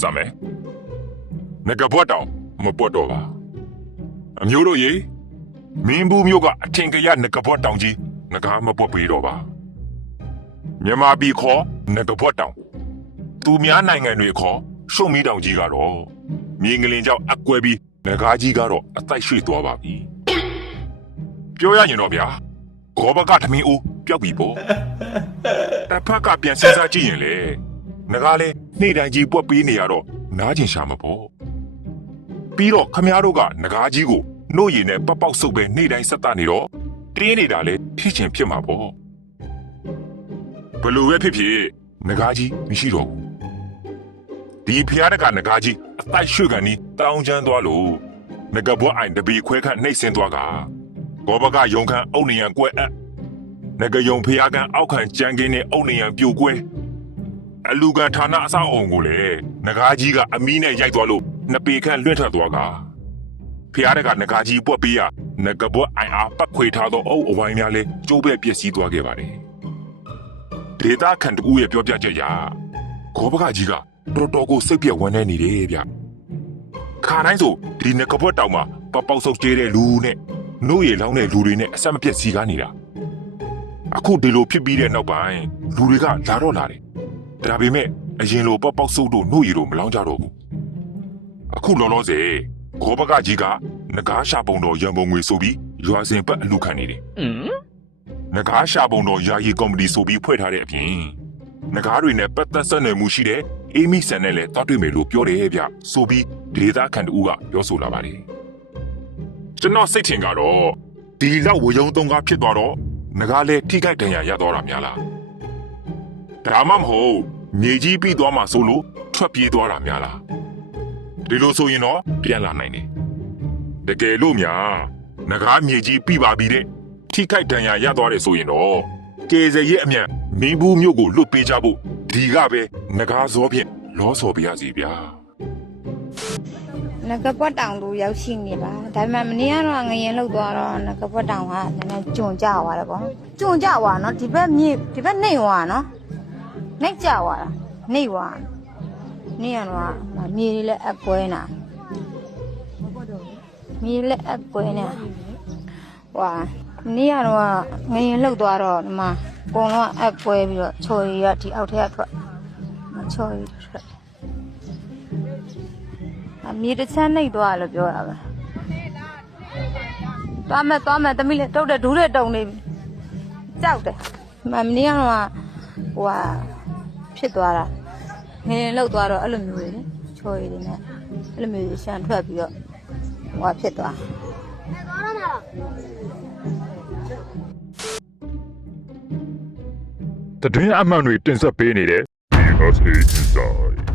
စမယ်ငကဘွက်တောင်မပွတ်တော့ပါအမျိုးတို့ရေမင်းဘူးမျိုးကအထင်ကရငကဘွက်တောင်ကြီးငကားမပွတ်ပေးတော့ပါမြန်မာပြည်ခေါ်ငကဘွက်တောင်သူများနိုင်ငံတွေခေါ်ရှုံမီတောင်ကြီးကတော့မြင်းကလေးကြောင့်အကွဲပြီးငကားကြီးကတော့အတိုက်ရွှေ့သွားပါပြီပြောရရင်တော့ဗျာဘောဘကထမင်းဦးပျောက်ပြီပေါ့တစ်ဖက်ကပြန်စဉ်းစားကြည့်ရင်လေ ငကားလေနေ့တိုင်းကြီးပွက်ပြီးနေရတော့နားကျင်ရှာမှာပေါ့ပြီးတော့ခမည်းတော်ကငကားကြီးကိုနှုတ်ရည်နဲ့ပပောက်ဆုပ်ပဲနေ့တိုင်းဆက်တနေတော့တင်းနေတာလေဖြစ်ချင်ဖြစ်မှာပေါ့ဘလို့ပဲဖြစ်ဖြစ်ငကားကြီးမရှိတော့ဘူးဒီဖျားတကငကားကြီးအတိုက်ရွှေ့ကန်နီးတောင်းချမ်းသွားလို့ငကဘွားအိုင်တပီခွဲခန့်နှိမ့်ဆင်းသွားကဘောဘကယုံခန့်အုတ်နေရန်ကွဲအပ်နဂယုံဖျားကန်အောက်ခံကြမ်းကင်းနဲ့အုတ်နေရန်ပြိုကွဲ အလူကန်ဌာနအဆောက်အုံကိုလေငကားကြီးကအမီးနဲ့ရိုက်သွားလို့နှစ်ပေခန့်လွင့်ထွက်သွားကဖျားတဲ့ကငကားကြီးပွက်ပေးရငကဘွက်အိုင်အားပတ်ခွေထားသောအုပ်အဝိုင်းများလဲကျိုးပဲ့ပျက်စီးသွားခဲ့ပါတယ်ဒေတာခန်တူရဲ့ပြောပြချက်အရခေါဘကကြီးကတော်တော်ကိုစိတ်ပြက်ဝမ်းနေနေတယ်ဗျခါတိုင်းဆိုဒီငကဘွက်တောင်မှာပပောက်ဆုပ်ကျဲတဲ့လူနဲ့နှုတ်ရည်လောင်းတဲ့လူတွေနဲ့အဆက်မပြတ်စီကားနေတာအခုဒီလိုဖြစ်ပြီးတဲ့နောက်ပိုင်းလူတွေကလာတော့လာတယ်။ ဒါပေမဲ့အရင်လိုပေါက်ပေါက်ဆုပ်တို့နှုတ်ရည်တို့မလောင်းကြတော့ဘူး။အခုလောလောဆယ်ခေါဘကကြီးကငကားရှာပုံတော်ရန်ပုံငွေဆိုပြီးရွာစဉ်ပတ်အလူခံနေတယ်။ငကားရှာပုံတော်ယာယီကော်မတီဆိုပြီးဖွဲ့ထားတဲ့အပြင်ငကားတွေနဲ့ပတ်သက်ဆက်နွယ်မှုရှိတဲ့အေးမီဆန်နဲ့လည်းတောက်တွေ့မယ်လို့ပြောတယ်ဗျ။ဆိုပြီးဒေသခံတူကပြောဆိုလာပါတယ်။ကျွန်တော်စိတ်ထင်ကတော့ဒီလောက်ဝယုံသုံးကားဖြစ်သွားတော့ငကားလဲထိခိုက်ဒဏ်ရာရတော့တာများလား ဒါမှမဟုတ်မြေကြီးပြီးသွားမှဆိုလို့ထွက်ပြေးသွားတာများလားဒီလိုဆိုရင်တော့ပြန်လာနိုင်တယ်တကယ်လို့များငကားမြေကြီးပြီးပါပြီတဲ့ထိခိုက်ဒဏ်ရာရသွားတယ်ဆိုရင်တော့ကေဇရဲ့အမြန်မင်းဘူးမြို့ကိုလွတ်ပေးကြဖို့ဒီကပဲငကားစောဖြင့်လောဆော်ပြရစီဗျာငကပွက်တောင်သူရောက်ရှိနေပါဒါပေမဲ့မနေ့ကတော့ငရင်လောက်သွားတော့ငကပွက်တောင်ကနည်းနည်းကျွံကြသွားတယ်ပေါ့ကျွံကြသွားနော်ဒီဘက်မြေဒီဘက်နှိမ်သွားနော် နှိမ်ကြသွားတာနှိမ်သွားနေရတော့မြေတွေလည်းအကွဲနာမြေလည်းအကွဲနေဟွာနေရတော့ငရင်လောက်သွားတော့ဒီမှာအကုန်လုံးအကွဲပြီးတော့ချော်ရီကဒီအောက်ထက်ကထွက်ချော်ရီထွက်အမြေတစ်ချမ်းနှိပ်သွားတယ်လို့ပြောတာပဲသွားမယ်သွားမယ်သမီးလေးတုတ်တဲ့ဒူးတဲ့တုံနေပြီကြောက်တယ်မမနီကတော့ ဟိုဟာဖြစ်သွားတာငရင်လောက်သွားတော့အဲ့လိုမျိုးတွေလေချော်ရည်တွေနဲ့အဲ့လိုမျိုးတွေရှန်ထွက်ပြီးတော့ဟိုဟာဖြစ်သွားတတွင်းအမှန်တွေတင်ဆက်ပေးနေတဲ့ BSA Inside